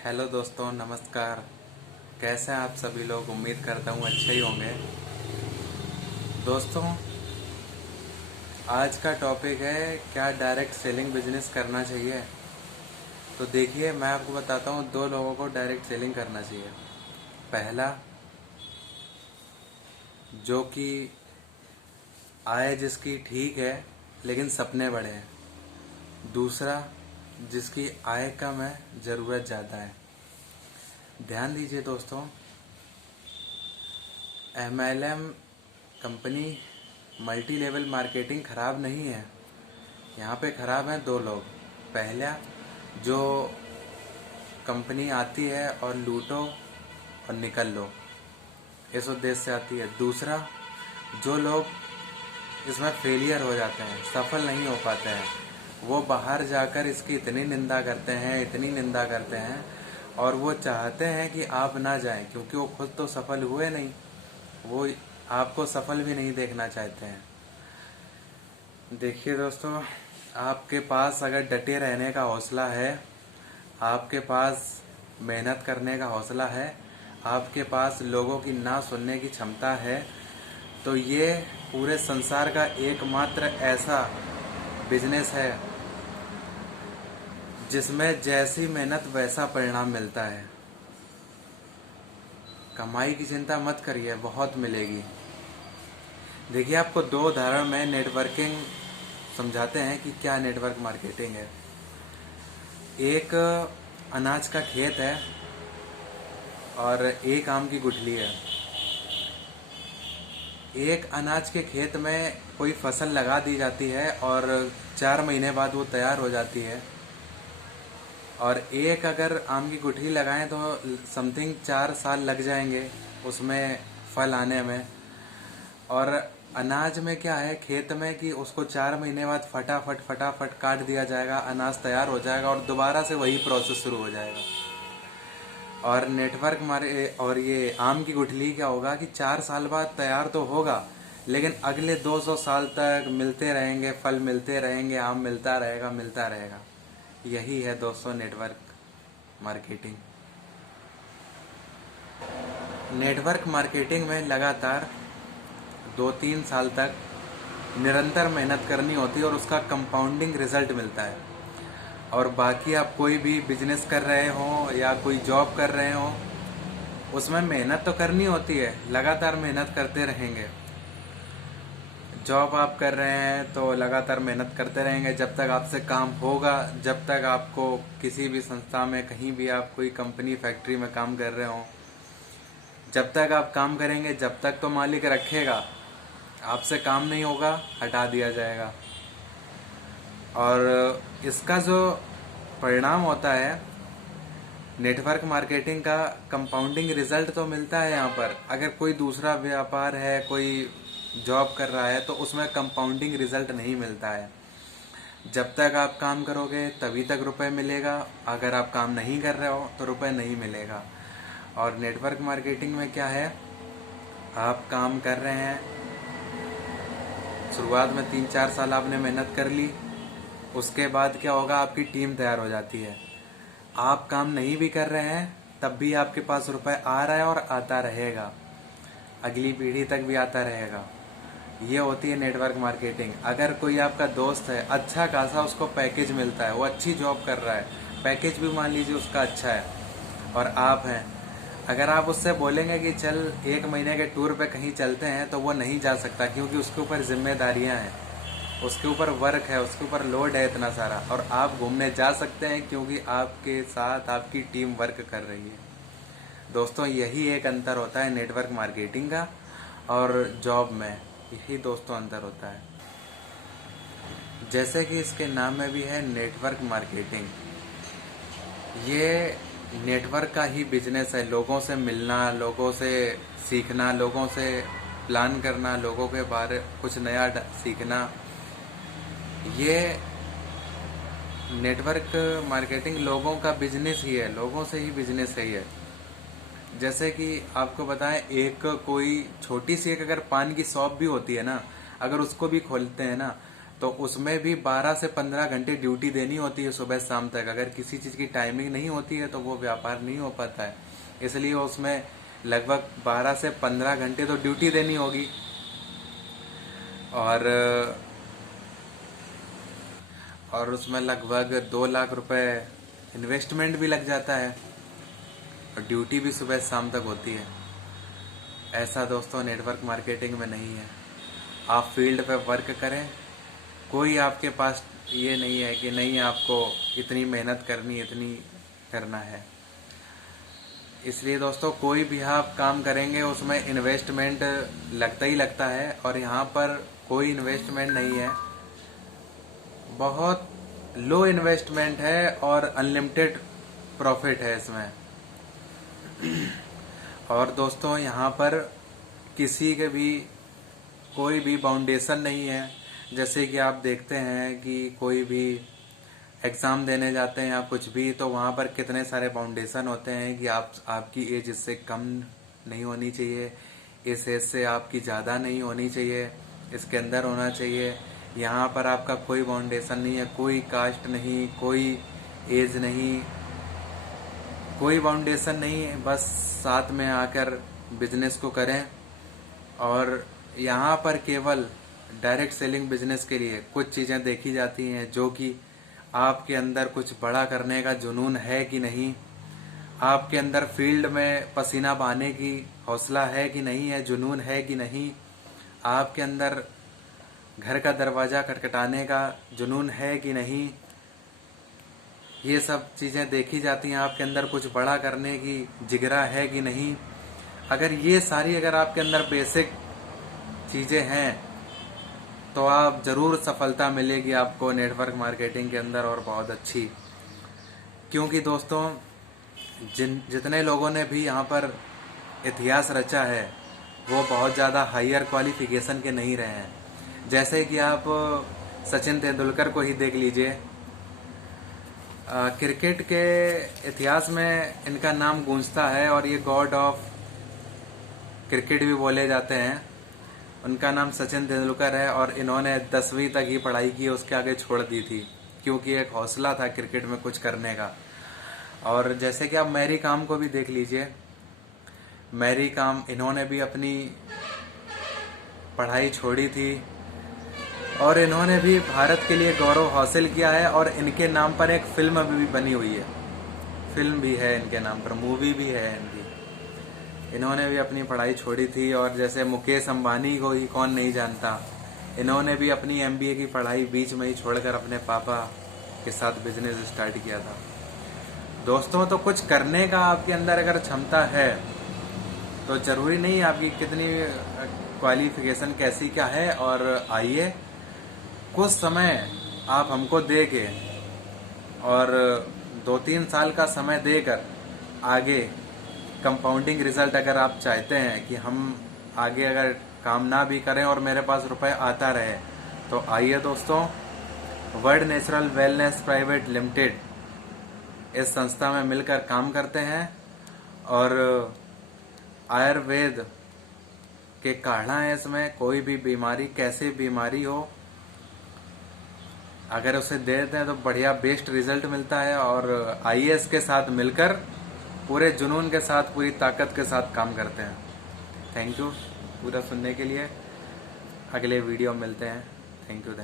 Hello दोस्तों, नमस्कार। कैसे हैं आप सभी लोग? उम्मीद करता हूँ अच्छे ही होंगे। दोस्तों, आज का टॉपिक है क्या डायरेक्ट सेलिंग बिजनेस करना चाहिए। तो देखिए, मैं आपको बताता हूँ, दो लोगों को डायरेक्ट सेलिंग करना चाहिए। पहला, जो कि आय जिसकी ठीक है लेकिन सपने बड़े हैं। दूसरा, जिसकी आय कम है, ज़रूरत ज़्यादा है। ध्यान दीजिए दोस्तों, MLM company multi level marketing खराब नहीं है। यहाँ पे खराब हैं दो लोग। पहला, जो कंपनी आती है और लूटो और निकल लो, इस उद्देश्य से आती है। दूसरा, जो लोग इसमें फेलियर हो जाते हैं, सफल नहीं हो पाते हैं, वो बाहर जाकर इसकी इतनी निंदा करते हैं, इतनी निंदा करते हैं, और वो चाहते हैं कि आप ना जाएं, क्योंकि वो खुद तो सफल हुए नहीं। वो आपको सफल भी नहीं देखना चाहते हैं। देखिए दोस्तों, आपके पास अगर डटे रहने का हौसला है, आपके पास मेहनत करने का हौसला है, आपके पास लोगों की ना सुनने की क्षमता है, तो ये पूरे संसार का एकमात्र ऐसा बिजनेस है जिसमें जैसी मेहनत वैसा परिणाम मिलता है। कमाई की चिंता मत करिए, बहुत मिलेगी। देखिए, आपको दो उदाहरण में नेटवर्किंग समझाते हैं कि क्या नेटवर्क मार्केटिंग है। एक अनाज का खेत है और एक आम की गुठली है। एक अनाज के खेत में कोई फसल लगा दी जाती है और 4 महीने बाद वो तैयार हो जाती है, और एक अगर आम की गुठली लगाएं तो समथिंग 4 साल लग जाएंगे उसमें फल आने में। और अनाज में क्या है, खेत में, कि उसको 4 महीने बाद फटाफट फटाफट काट दिया जाएगा, अनाज तैयार हो जाएगा और दोबारा से वही प्रोसेस शुरू हो जाएगा। और नेटवर्क मारे और ये आम की गुठली क्या होगा कि 4 साल बाद तैयार तो होगा, लेकिन अगले 200 साल तक मिलते रहेंगे, फल मिलते रहेंगे, आम मिलता रहेगा, मिलता रहेगा। यही है दोस्तों नेटवर्क मार्केटिंग। नेटवर्क मार्केटिंग में लगातार 2-3 साल तक निरंतर मेहनत करनी होती है और उसका कंपाउंडिंग रिजल्ट मिलता है। और बाकी आप कोई भी बिजनेस कर रहे हो या कोई जॉब कर रहे हो, उसमें मेहनत तो करनी होती है, लगातार मेहनत करते रहेंगे। जॉब आप कर रहे हैं तो लगातार मेहनत करते रहेंगे जब तक आपसे काम होगा। जब तक आपको किसी भी संस्था में, कहीं भी आप कोई कंपनी फैक्ट्री में काम कर रहे हो, जब तक आप काम करेंगे, जब तक तो मालिक रखेगा। आपसे काम नहीं होगा, हटा दिया जाएगा। और इसका जो परिणाम होता है नेटवर्क मार्केटिंग का, कंपाउंडिंग रिजल्ट तो मिलता है। यहाँ पर अगर कोई दूसरा व्यापार है, कोई जॉब कर रहा है, तो उसमें कंपाउंडिंग रिजल्ट नहीं मिलता है। जब तक आप काम करोगे तभी तक रुपए मिलेगा, अगर आप काम नहीं कर रहे हो तो रुपए नहीं मिलेगा। और नेटवर्क मार्केटिंग में क्या है, आप काम कर रहे हैं, शुरुआत में 3-4 साल आपने मेहनत कर ली, उसके बाद क्या होगा, आपकी टीम तैयार हो जाती है। आप काम नहीं भी कर रहे हैं तब भी आपके पास रुपए आ रहा है और आता रहेगा, अगली पीढ़ी तक भी आता रहेगा। ये होती है नेटवर्क मार्केटिंग। अगर कोई आपका दोस्त है, अच्छा खासा उसको पैकेज मिलता है, वो अच्छी जॉब कर रहा है, पैकेज भी मान लीजिए उसका अच्छा है, और आप हैं, अगर आप उससे बोलेंगे कि चल 1 महीने के टूर पे कहीं चलते हैं, तो वो नहीं जा सकता, क्योंकि उसके ऊपर जिम्मेदारियां हैं, उसके ऊपर वर्क है, उसके ऊपर लोड है इतना सारा। और आप घूमने जा सकते हैं क्योंकि आपके साथ आपकी टीम वर्क कर रही है। दोस्तों, यही एक अंतर होता है नेटवर्क मार्केटिंग का और जॉब में, यही दोस्तों अंतर होता है। जैसे कि इसके नाम में भी है नेटवर्क मार्केटिंग, ये नेटवर्क का ही बिजनेस है। लोगों से मिलना, लोगों से सीखना, लोगों से प्लान करना, लोगों के बारे कुछ नया सीखना, ये नेटवर्क मार्केटिंग लोगों का बिजनेस ही है, लोगों से ही बिजनेस है ये। जैसे कि आपको बताएं, एक कोई छोटी सी एक अगर पान की शॉप भी होती है ना, अगर उसको भी खोलते हैं ना, तो उसमें भी 12 से 15 घंटे ड्यूटी देनी होती है सुबह शाम तक। अगर किसी चीज की टाइमिंग नहीं होती है तो वो व्यापार नहीं हो पाता है। इसलिए उसमें लगभग 12 से 15 घंटे तो ड्यूटी देनी होगी, और उसमें लगभग 2 लाख रुपए इन्वेस्टमेंट भी लग जाता है, और ड्यूटी भी सुबह शाम तक होती है। ऐसा दोस्तों नेटवर्क मार्केटिंग में नहीं है। आप फील्ड पे वर्क करें, कोई आपके पास ये नहीं है कि नहीं आपको इतनी मेहनत करनी, इतनी करना है। इसलिए दोस्तों कोई भी आप काम करेंगे उसमें इन्वेस्टमेंट लगता ही लगता है, और यहाँ पर कोई इन्वेस्टमेंट नहीं है, बहुत लो इन्वेस्टमेंट है और अनलिमिटेड प्रॉफिट है इसमें। और दोस्तों यहाँ पर किसी के भी कोई भी बाउंडेशन नहीं है। जैसे कि आप देखते हैं कि कोई भी एग्ज़ाम देने जाते हैं या कुछ भी, तो वहाँ पर कितने सारे बाउंडेशन होते हैं कि आपकी एज इससे कम नहीं होनी चाहिए, इस एज से आपकी ज़्यादा नहीं होनी चाहिए, इसके अंदर होना चाहिए। यहाँ पर आपका कोई बाउंडेशन नहीं है, कोई कास्ट नहीं, कोई एज नहीं, कोई बाउंडेशन नहीं है। बस साथ में आकर बिजनेस को करें। और यहाँ पर केवल डायरेक्ट सेलिंग बिजनेस के लिए कुछ चीज़ें देखी जाती हैं, जो कि आपके अंदर कुछ बड़ा करने का जुनून है कि नहीं, आपके अंदर फील्ड में पसीना बहाने की हौसला है कि नहीं है, जुनून है कि नहीं, आपके अंदर घर का दरवाजा खटखटाने का जुनून है कि नहीं। ये सब चीज़ें देखी जाती हैं। आपके अंदर कुछ बड़ा करने की जिगरा है कि नहीं। अगर ये सारी अगर आपके अंदर बेसिक चीज़ें हैं तो आप ज़रूर सफलता मिलेगी आपको नेटवर्क मार्केटिंग के अंदर, और बहुत अच्छी। क्योंकि दोस्तों जितने लोगों ने भी यहाँ पर इतिहास रचा है वो बहुत ज़्यादा हायर क्वालिफिकेशन के नहीं रहे हैं। जैसे कि आप सचिन तेंदुलकर को ही देख लीजिए। क्रिकेट के इतिहास में इनका नाम गूंजता है, और ये गॉड ऑफ क्रिकेट भी बोले जाते हैं। उनका नाम सचिन तेंदुलकर है, और इन्होंने 10वीं तक ही पढ़ाई की, उसके आगे छोड़ दी थी, क्योंकि एक हौसला था क्रिकेट में कुछ करने का। और जैसे कि आप मैरी कॉम को भी देख लीजिए। मैरी कॉम, इन्होंने भी अपनी पढ़ाई छोड़ी थी, और इन्होंने भी भारत के लिए गौरव हासिल किया है। और इनके नाम पर एक फिल्म भी बनी हुई है, फिल्म भी है इनके नाम पर, मूवी भी है इनकी। इन्होंने भी अपनी पढ़ाई छोड़ी थी। और जैसे मुकेश अंबानी को ही कौन नहीं जानता, इन्होंने भी अपनी MBA की पढ़ाई बीच में ही छोड़कर अपने पापा के साथ बिजनेस स्टार्ट किया था। दोस्तों तो कुछ करने का आपके अंदर अगर क्षमता है तो जरूरी नहीं आपकी कितनी क्वालिफिकेशन कैसी क्या है, और आइए कुछ समय आप हमको दे के, और 2-3 साल का समय देकर आगे कंपाउंडिंग रिजल्ट अगर आप चाहते हैं कि हम आगे अगर काम ना भी करें और मेरे पास रुपए आता रहे, तो आइए दोस्तों, world natural wellness private limited इस संस्था में मिलकर काम करते हैं। और आयुर्वेद के काढ़ा है इसमें। कोई भी बीमारी, कैसे बीमारी हो, अगर उसे दे देते हैं तो बढ़िया बेस्ट रिजल्ट मिलता है। और आइए इसके साथ मिलकर पूरे जुनून के साथ, पूरी ताकत के साथ काम करते हैं। थैंक यू पूरा सुनने के लिए। अगले वीडियो में मिलते हैं। Thank you.